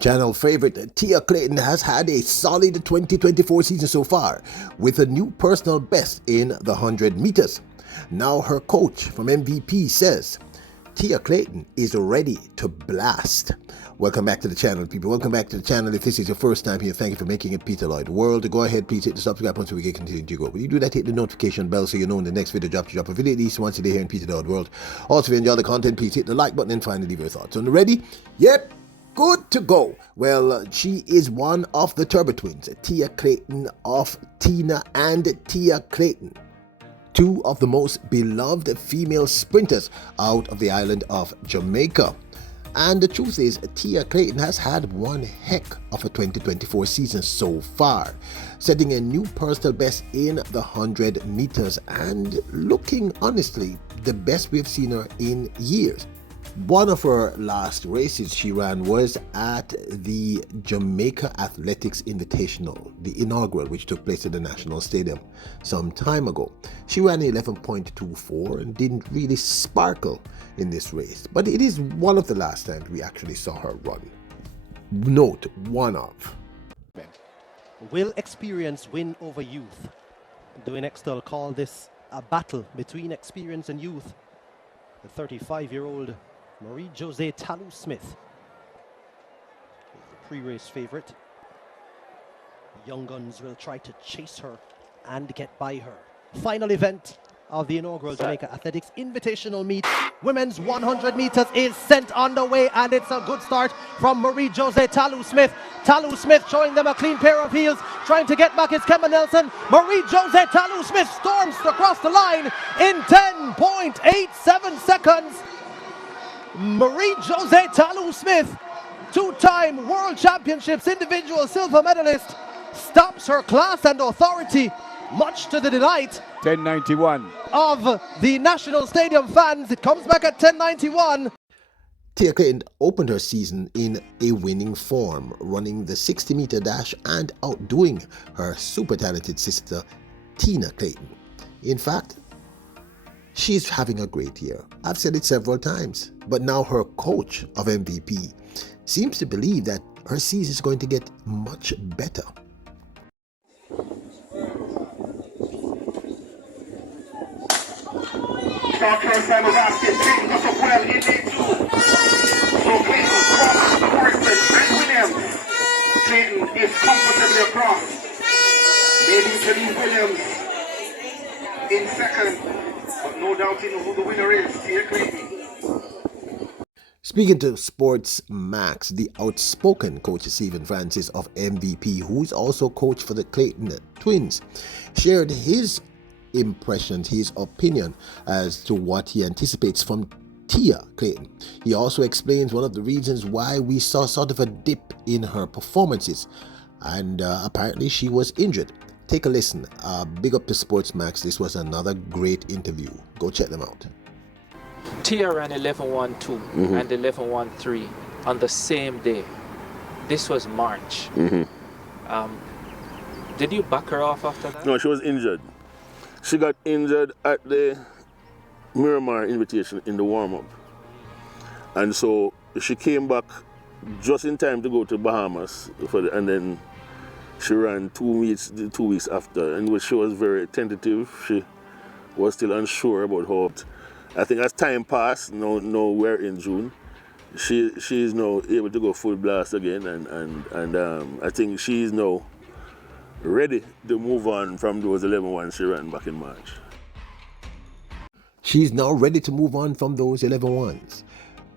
Channel favorite Tia Clayton has had a solid 2024 season so far, with a new personal best in the 100 meters. Now her coach from MVP says Tia Clayton is ready to blast. Welcome back to the channel, people. Welcome back to the channel. If this is your first time here, thank you for making it Peter Lloyd World. Go ahead, please hit the subscribe button so we can continue to go. When you do that, hit the notification bell so you know when the next video drops. You drop a video at least once a day here in Peter Lloyd World. Also, if you enjoy the content, please hit the like button and finally leave your thoughts. On the ready? Yep. Good to go. Well, she is one of the Turbo Twins, Tia Clayton of Tina and Tia Clayton, two of the most beloved female sprinters out of the island of Jamaica. And the truth is, Tia Clayton has had one heck of a 2024 season so far, setting a new personal best in the 100 meters and looking, honestly, the best we've seen her in years. One of her last races she ran was at the Jamaica Athletics Invitational, the inaugural, which took place at the National Stadium some time ago. She ran 11.24 and didn't really sparkle in this race, but it is one of the last times we actually saw her run. Note, one of. Will experience win over youth? Doing Nextel call this a battle between experience and youth. The 35-year-old Marie-Josée Talou-Smith is the pre-race favorite. The Young Guns will try to chase her and get by her. Final event of the inaugural Jamaica Athletics Invitational Meet. Women's 100 meters is sent on the way, and it's a good start from Marie-Josée Talou-Smith. Talou-Smith showing them a clean pair of heels, trying to get back. It's Kemba Nelson. Marie-Josée Talou-Smith storms across the line in 10.87 seconds. Marie-Josée Talou-Smith, two-time World Championships individual silver medalist, stops her class and authority, much to the delight 10.91 of the National Stadium fans. It comes back at 10.91. Tia Clayton opened her season in a winning form, running the 60-meter dash and outdoing her super talented sister, Tina Clayton. In fact, she's having a great year. I've said it several times, but now her coach of MVP seems to believe that her season is going to get much better. First time of asking, Clayton got up well in day 2. So Clayton crosses Morrison and Williams. Clayton is comfortably across. Maybe to leave Williams in second, but no doubting who the winner is, Tia Clayton. Speaking to Sports Max, the outspoken coach Stephen Francis of MVP, who is also coach for the Clayton Twins, shared his impressions, his opinion as to what he anticipates from Tia Clayton. He also explains one of the reasons why we saw sort of a dip in her performances, and apparently she was injured. Take a listen. Big up to Sports Max. This was another great interview. Go check them out. Tia ran 11.12 and 11.13 on the same day. This was March. Did you back her off after that? No, she was injured. She got injured at the Miramar invitation in the warm-up. And so she came back just in time to go to Bahamas, and then she ran 2 weeks after, and she was very tentative. She was still unsure about how. I think as time passed, now we're in June, she is now able to go full blast again, and I think she is now ready to move on from those 11.1 she ran back in March. She's now ready to move on from those 11.1s,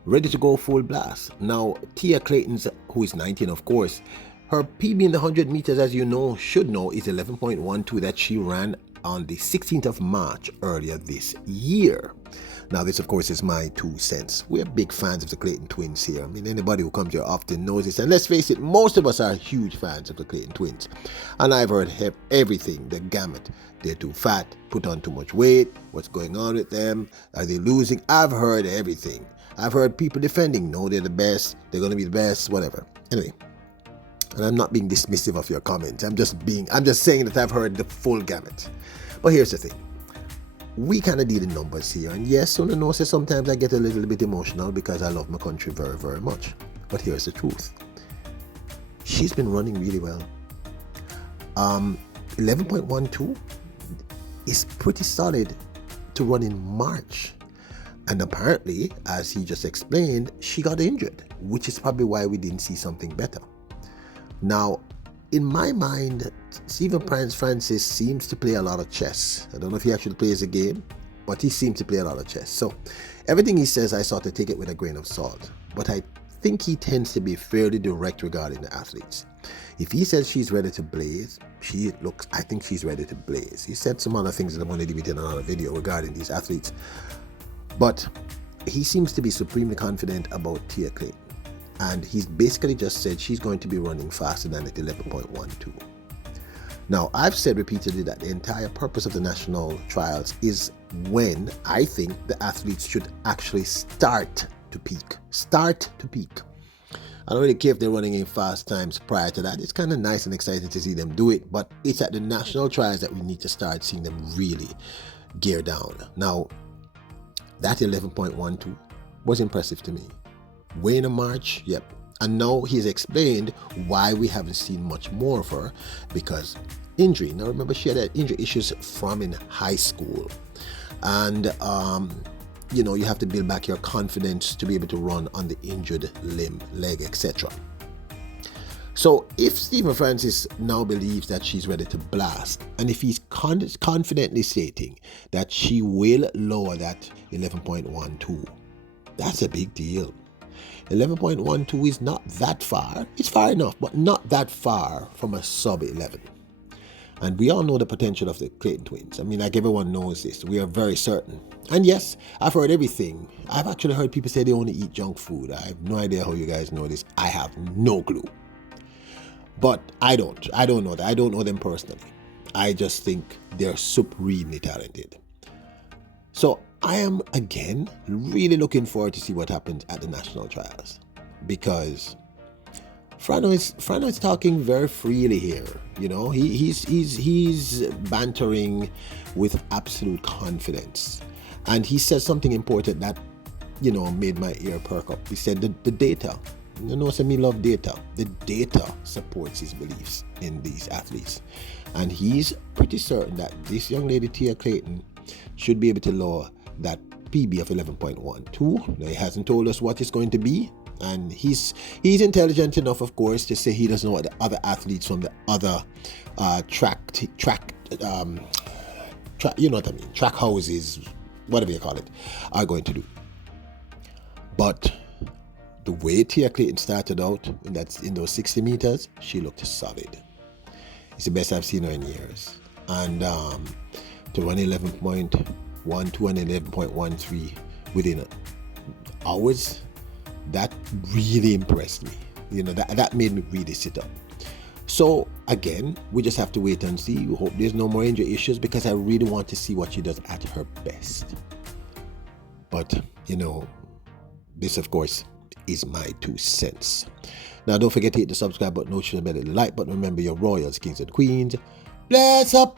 ready to go full blast. Now, Tia Clayton's, who is 19 of course, her PB in the 100 meters, as you know, should know, is 11.12 that she ran on the 16th of March earlier this year. Now, this, of course, is my 2 cents. We're big fans of the Clayton Twins here. I mean, anybody who comes here often knows this. And let's face it, most of us are huge fans of the Clayton Twins. And I've heard everything, the gamut. They're too fat, put on too much weight, what's going on with them, are they losing? I've heard everything. I've heard people defending, no, they're the best, they're going to be the best, whatever. Anyway, and I'm not being dismissive of your comments. I'm just saying that I've heard the full gamut. But here's the thing. We kind of deal in numbers here, and yes, on the nose, sometimes I get a little bit emotional because I love my country very, very much. But here's the truth. she's been running really well. 11.12 is pretty solid to run in March. And apparently, as he just explained, she got injured, which is probably why we didn't see something better. Now, in my mind, Stephen Francis seems to play a lot of chess. I don't know if he actually plays a game, but he seems to play a lot of chess. So everything he says, I sort of take it with a grain of salt. But I think he tends to be fairly direct regarding the athletes. If he says she's ready to blaze, I think she's ready to blaze. He said some other things that I'm going to leave it in another video regarding these athletes. But he seems to be supremely confident about Tia Clayton. And he's basically just said she's going to be running faster than at 11.12. Now, I've said repeatedly that the entire purpose of the national trials is when I think the athletes should actually start to peak. Start to peak. I don't really care if they're running in fast times prior to that. It's kind of nice and exciting to see them do it, but it's at the national trials that we need to start seeing them really gear down. Now, that 11.12 was impressive to me. Way in March, yep. And now he's explained why we haven't seen much more of her, because injury. Now remember, she had injury issues from in high school. And, you have to build back your confidence to be able to run on the injured limb, leg, etc. So if Stephen Francis now believes that she's ready to blast, and if he's confidently stating that she will lower that 11.12, that's a big deal. 11.12 is not that far. It's far enough, but not that far from a sub 11. And we all know the potential of the Clayton twins. I mean, like everyone knows this. We are very certain. And yes, I've heard everything. I've actually heard people say they only eat junk food. I have no idea how you guys know this. I have no clue. But I don't know that. I don't know them personally. I just think they're supremely talented. So I am, again, really looking forward to see what happens at the national trials, because Franno is talking very freely here. He's bantering with absolute confidence, and he says something important that made my ear perk up. He said the data. Me love data. The data supports his beliefs in these athletes, and he's pretty certain that this young lady Tia Clayton should be able to lower that PB of 11.12. Now, he hasn't told us what it's going to be, and he's intelligent enough, of course, to say he doesn't know what the other athletes from the other track houses, whatever you call it, are going to do. But the way Tia Clayton started out in those 60 meters, she looked solid. It's the best I've seen her in years. And to run 11.12 and 11.13 within hours, that really impressed me. That made me really sit up. So again, we just have to wait and see. We hope there's no more injury issues, because I really want to see what she does at her best. But this of course is my 2 cents. Now don't forget to hit the subscribe button, notification bell, the like button. Remember, your royals, kings and queens. Bless up.